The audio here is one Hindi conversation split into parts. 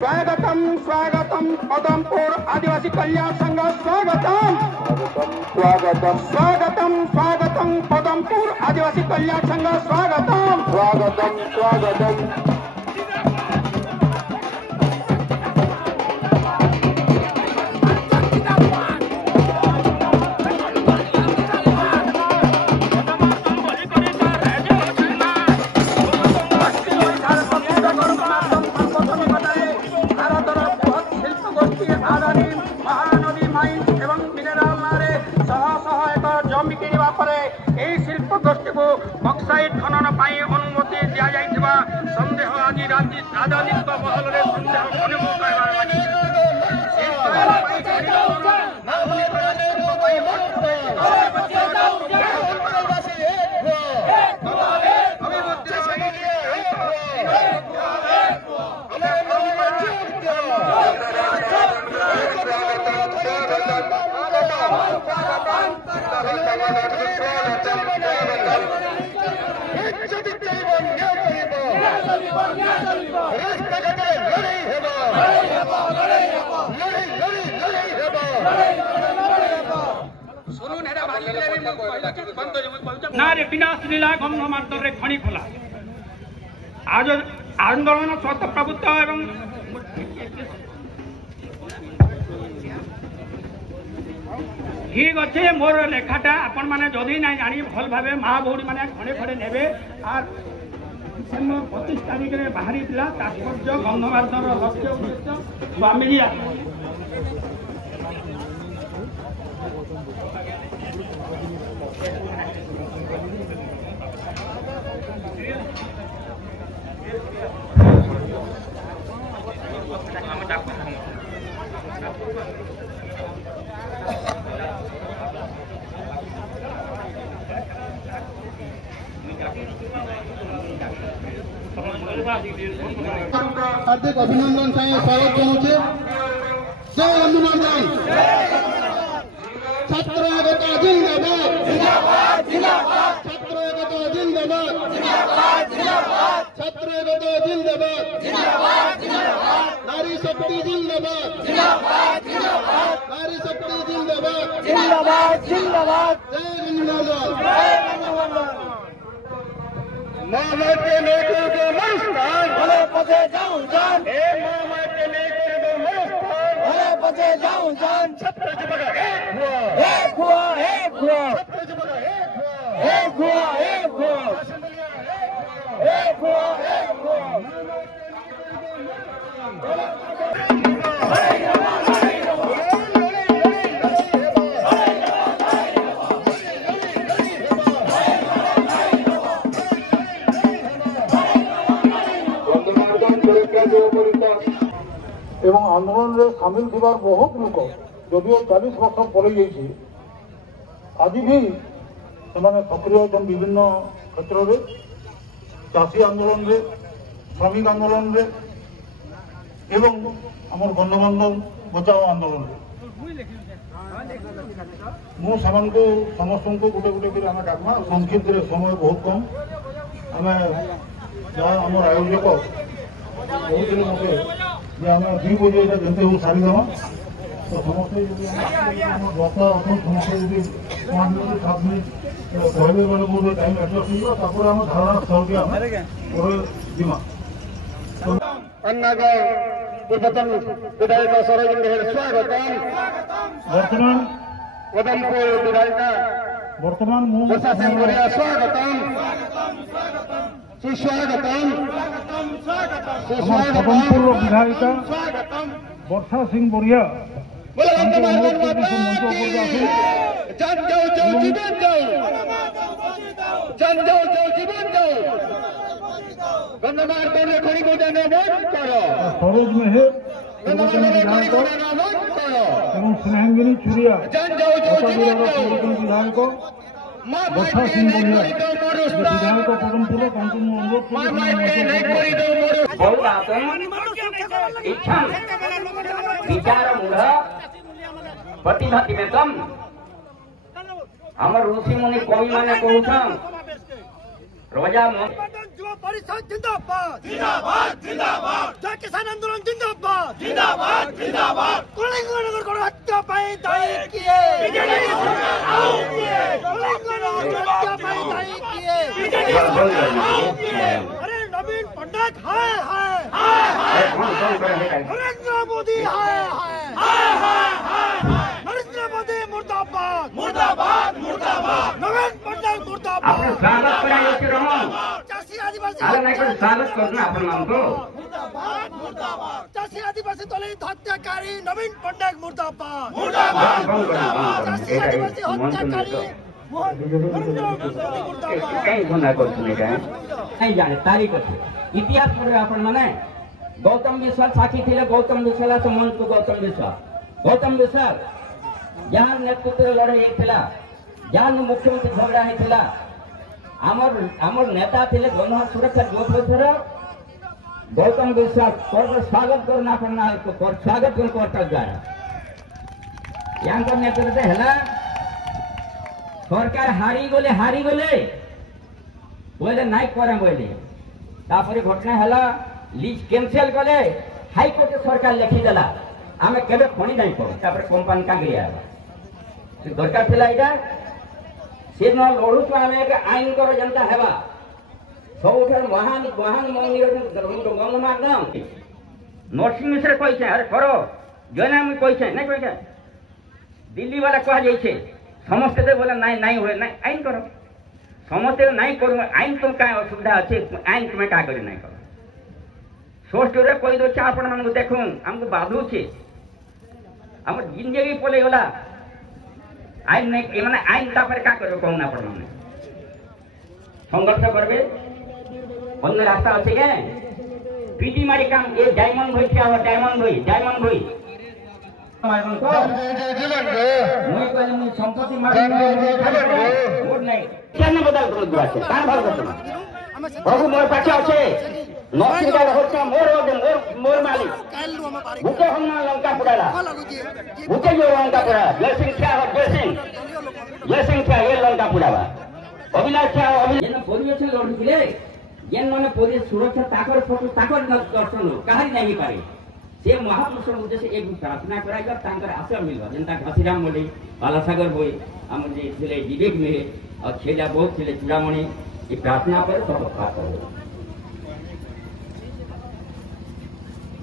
स्वागतम स्वागतम पदमपुर आदिवासी कल्याण संघ स्वागतम स्वागतम स्वागतम स्वागतम पदमपुर आदिवासी कल्याण संघ स्वागतम स्वागतम स्वागतम शिल्प गोष्ठी को बक्साइट खनन अनुमति दि जाइथिबा संदेह आज राजनीतिक महल में संदेह अनुमुख विनाश लीला गंधमार्दे खणी खोला आज आंदोलन स्वत प्रभुत्व एवं ठीक अच्छे मोर लेखाटा आपण मैंने जदि ना जानी भल भाव माँ भौणी मैंने खड़े खड़े ने आर 25 तारीख में बाहरी तात्पर्य गंधमार्दर लक्ष्य उद्देश्य स्वामीजी हार्दिक अभिनंदन स्वागत जनाऊे जय गंधमार्दन छात्र एकता जिंदाबाद छात्र एकता जिंदाबाद छात्र एकता जिंदाबाद नारी शक्ति जिंदाबाद नारी शक्ति जिंदाबाद जय गंधमार्दन मामा के नेता को नमस्कार भले बचे जाऊं जान हे मामा के नेता को नमस्कार भले बचे जाऊं जान छत्र जबगा एक हुआ छत्र जबगा एक हुआ एवं आंदोलन रे सामिल थिबार बहुत लोक जदिव 40 वर्ष पड़े जाइए आज भी से सक्रिय अच्छा विभिन्न क्षेत्र में चाषी आंदोलन रे श्रमिक आंदोलन रे एवं आमर गणमान्य बचाओ आंदोलन मुझे समस्त को गोटे गोटे आम डाकमा संक्षिप्त समय बहुत कम आम जहाँ आम आयोजक कहते मत आम 2 बजे जैसे हो सारीदेमा तो समस्ते 10 समस्ते 5 मिनट 7 मिनट कहले बेले गोटे टाइम एडजस्ट हो आम धारणा स्थल जीमा पूर्वतन विधायक सरोजिनी स्वागतम वर्तमान पदमपुर विधायिका वर्तमान वर्षा सिंह बोरिया स्वागतम सुस्वागतम पदमपुर विधायिका वर्षा सिंह बोरिया सरोज मेहर विधायक एवं स्नेहांगिनी चुरिया विधायक वर्षा सिंह बोरिया विधायक पदमपुर विचार मूढ़ प्रतिभा आम ऋषि मुनि कवि मैंने कहून रोजा युवा परिषद जिंदाबाद जिंदाबाद जिंदाबाद जय किसान आंदोलन जिंदाबाद जिंदाबाद जिंदाबाद कलिंगनगर को हत्या पाए दाई किए कलिंगनगर हत्या पाए दाई किए अरे नवीन पंडित हाय नरेंद्र मोदी हाय नरेंद्र मोदी मुर्दाबाद मुर्दाबाद मुर्दाबाद नवीन पंडित मुर्दाबाद आपण स्वागत करायचे रहून चासी आदिवासी आला नाही पण स्वागत करू ना आपण मानतो मुर्दाबाद मुर्दाबाद चासी आदिवासी दलित हत्याकारी नवीन पंडित मुर्दाबाद चासी आदिवासी हत्याकारी काही गुन्हा करतो नाही काय नाही जाणे तारीख ଅଛି इतिहास पढे आपण माने गौतम विश्वास साक्षी थे गौतम विश्वास मन को गौतम विश्वास जहाँ नेतृत्व लड़ाई होता जहाँ मुख्यमंत्री झगड़ा होता आमर नेता थे गणहार सुरक्षा जोधर गौतम विश्वास स्वागत करना पड़ना स्वागत करता जाए नेतृत्व है सरकार हारी गले बोले नाई करे बोले तापर घटना है लीज कैंसिल कले हाईकोर्ट सरकार लिखिदेला आम केवे खणी नहीं करूँ कंपानी का दरकार थी यहाँ से लड़ू आम आईन कर जनता है सब महान महान मंदिर गंगमार्दम नरसिंह मिश्र कैसे अरे करो जैना मुझे कैसे नहीं कैसे दिल्ली वाला कह जाइए समस्ते तो बोले नाई नाई हुए ना आईन करो समस्ते नाई करूँ आईन तुम क्या असुविधा अच्छे आईन तुम्हें क्या कर नहीं करो सोस्टोरे कही दे आपण मान देखू आमको बाधुचे आम जिंदगी पलि गला आईन नहीं माने आईन तापर क्या कर कहूना आपण मैंने संघर्ष करबे अन्य रास्ता अच्छे के पीटी मारी काम ये डायमंड भाई क्या डायमंड भाई संपत्ति मारी नहीं बदल कर प्रभु मोर पाछे अच्छे नरसिंहगढ़ होता मोर मालिक भूखे हम लंका पुराला भूखे जो लंका पुरा जय सिंह क्या ये लंका पुरावा अविनाश क्या परिवेश लड़ुले जेन मैंने परिवेश सुरक्षा ताकर फोटो ताकर दर्शन कहारी नहीं पारे से महापुरुष उद्देश्य एक प्रार्थना कराइकर तांकर आश्रय मिलवा जेनता घसीराम बोली बालासागर बोई आम विवेक मिले और छेला बहुत थे चूड़ामणि ये प्रार्थना पर सब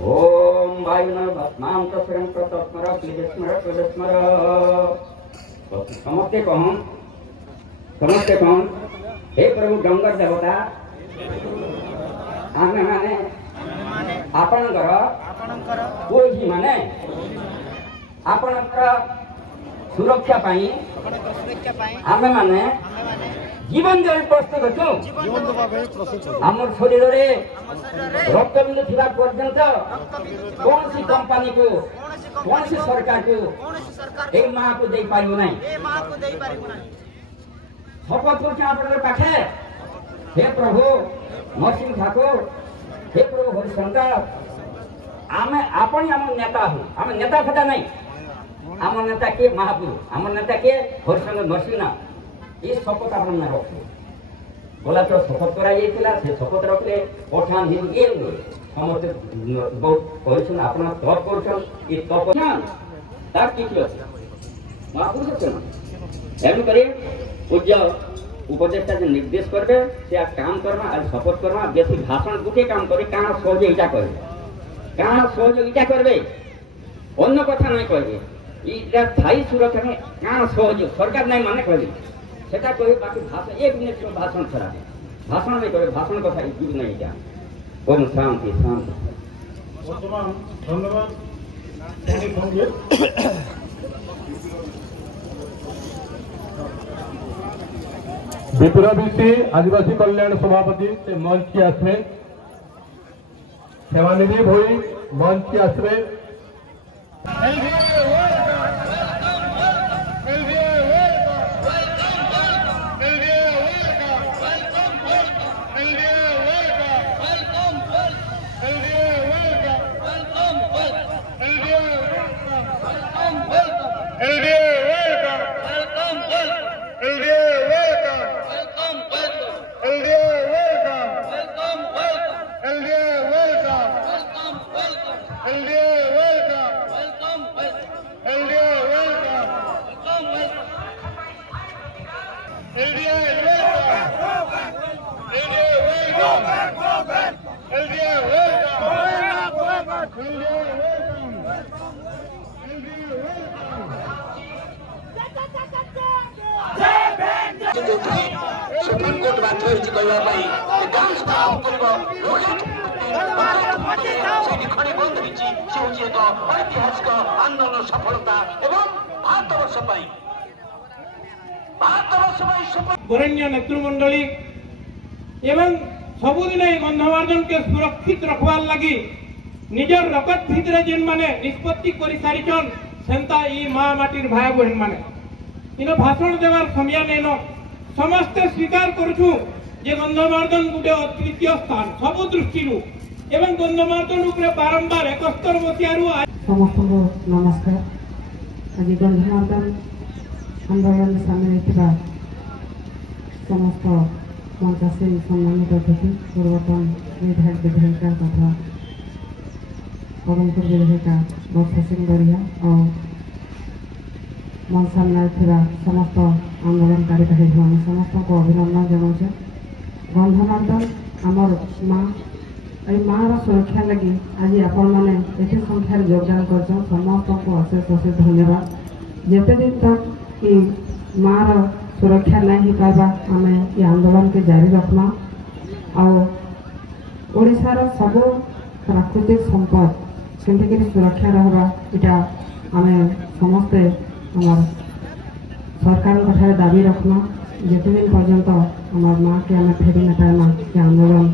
ओम वायुन भस्मां तस्रं प्रतस्मर क्लेशस्मर समस्ते कौन हे प्रभु डंगर देवता आमे माने आपणकर कोई माने आपणकर सुरक्षा पाई आमे माने जीवन देवी प्रस्तुत अच्छु आम शरीर में रक्त बिंदु थी पर्यंत कौन सी कंपनी को कौन सी सरकार को ए माँ को दे पारिबो नहीं शपथ कर पाखे हे प्रभु नरसिंह ठाकुर हे प्रभु हरिशंकर आमे आपण आम नेता हूँ आम नेता फेटा नहीं आम नेता के महापुरुष आम नेता के हरिशंकर नरसिंह ये शपथ आप रखो बोला तो शपथ कराई से शपथ रखले पठान हिंदी समस्त बहुत परिश्रम आप तप कर तेणुक पूज्य उपदेष्टा जो निर्देश करेंगे से काम करना आज शपथ करना बेसी भाषण गोटे काम करे क्या सहयोगिता करे क्या सहयोगिता करेंगे अन्य कथा नहीं कहे स्थायी सुरक्षा में क्या सहयोग सरकार नहीं माने कहे सेटा कहे बाकी भाषण एक मिनट भाषण छड़ा भाषण नहीं करे भाषण कथा जीव नहीं क्या ओम शांति शांति धन्यवाद विप्रा बीसी आदिवासी कल्याण सभापति से मंच की आसवे सेवानिधि भोई मंच की आसवे LDA ସୁପ୍ରିମକୋର୍ଟ ବାଧ୍ୟ ହୋଇଛି କହିବା ପାଇଁ ସେଇଠି ଖଣି ବନ୍ଦ ହୋଇଛି। ସେ ହେଉଛି ଏକ ଐତିହାସିକ ଆନ୍ଦୋଳନ ସଫଳତା ଏବଂ ଭାରତବର୍ଷ ପାଇଁ ବରେଣ୍ୟ ନେତୃମଣ୍ଡଳୀ ଏବଂ ସବୁଦିନ এই গন্ধমার্দনকে সুরক্ষিত রাখবার লাগি নিজের রকত ভিতরে যেন মানে নিষ্পত্তি করে সারিছন সেন্তা এই মা মাটির ভাই বহন মানে ইনো ভাষণ দেবার সময় নেন সমস্তে স্বীকার করছু যে গন্ধমার্দন গোটে অদ্বিতীয় স্থান সবু দৃষ্টিরু এবং গন্ধমার্দন উপরে বারম্বার 71 মସିହାରୁ ସମସ୍ତଙ୍କୁ ନମସ୍କାର। ଆଜି ଗନ୍ଧମାର୍ଦନ ଆନ୍ଦୋଳନରେ ସାମିଲ ହୋଇଥିବା ସମସ୍ତ ମଞ୍ଚାସୀନ ସମ୍ମାନିତ ଅତିଥି ପୂର୍ବତନ ବିଧାୟିକା ତଥା ପଦମପୁର ବିଧାୟିକା ବର୍ଷା ସିଂ ବରିହା ଓ ମଞ୍ଚ ସାମ୍ନାରେ ଥିବା ସମସ୍ତ ଆନ୍ଦୋଳନକାରୀ ଭାଇମାନେ ସମସ୍ତଙ୍କୁ ଅଭିନନ୍ଦନ ଜଣାଉଛେ। ଗନ୍ଧମାର୍ଦନ ଆମର ମା এই মার সুরক্ষা লাগি আজ আপনার এতে সংখ্যার যোগদান করছেন সমস্ত অশেষ অশেষ ধন্যবাদ। যেতেদিন তক এই মার সুরক্ষা নাই হয়ে পারবা আমি এই আন্দোলন কে জারি রাখমা। ওড়িশার সবু প্রাকৃতিক সম্পদ কেমতি সুরক্ষা রহবা এটা আমি সমস্তে আমার সরকার ঠারে দাবি রাখমা। যেতেদিন পর্যন্ত আমার মা কে আমি ফেরি না পাইমা এই আন্দোলন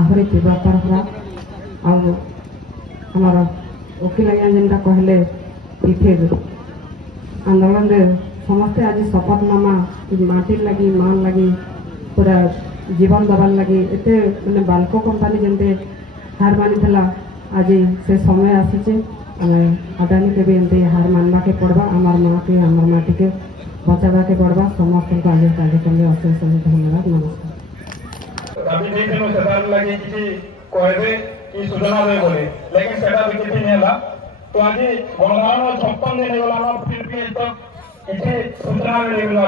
আহরি তীব্রতর হওয়া। আমার ওকিল আজ্ঞা যেটা কহিলে ইথির আন্দোলনে সমস্তে আজ শপথনামা মাটির লাগি মান লাগি পুরা জীবন দেবার লাগি এতে মানে বালকো কোম্পানি যেমতি হার মানিলা আজ সে সময় আসিছে আমি আদানিকে বি এমতি হার মানবাকে পড়বা আমার মাকে আমার মাটিকে বচাবাকে পড়বা। সমস্ত আজ কার্যক্রমে অশেষ অশেষ ধন্যবাদ। নমস্কার। दाबी ଦେଇଥିଲୁ ସେଟାର ଲାଗି କିଛି କହିବେ କି ସୂଚନା ଦେବେ ବୋଲି ଲେକିନ ସେଟା ବି କିଛି ନାଇଁ ହେଲା। ତ ଆଜି ଗଣମାଧ୍ୟମ 56 ଦିନ ହେଇଗଲା ଫିର୍ ବି କିଛି ସୂଚନା ମିଳିଗଲା।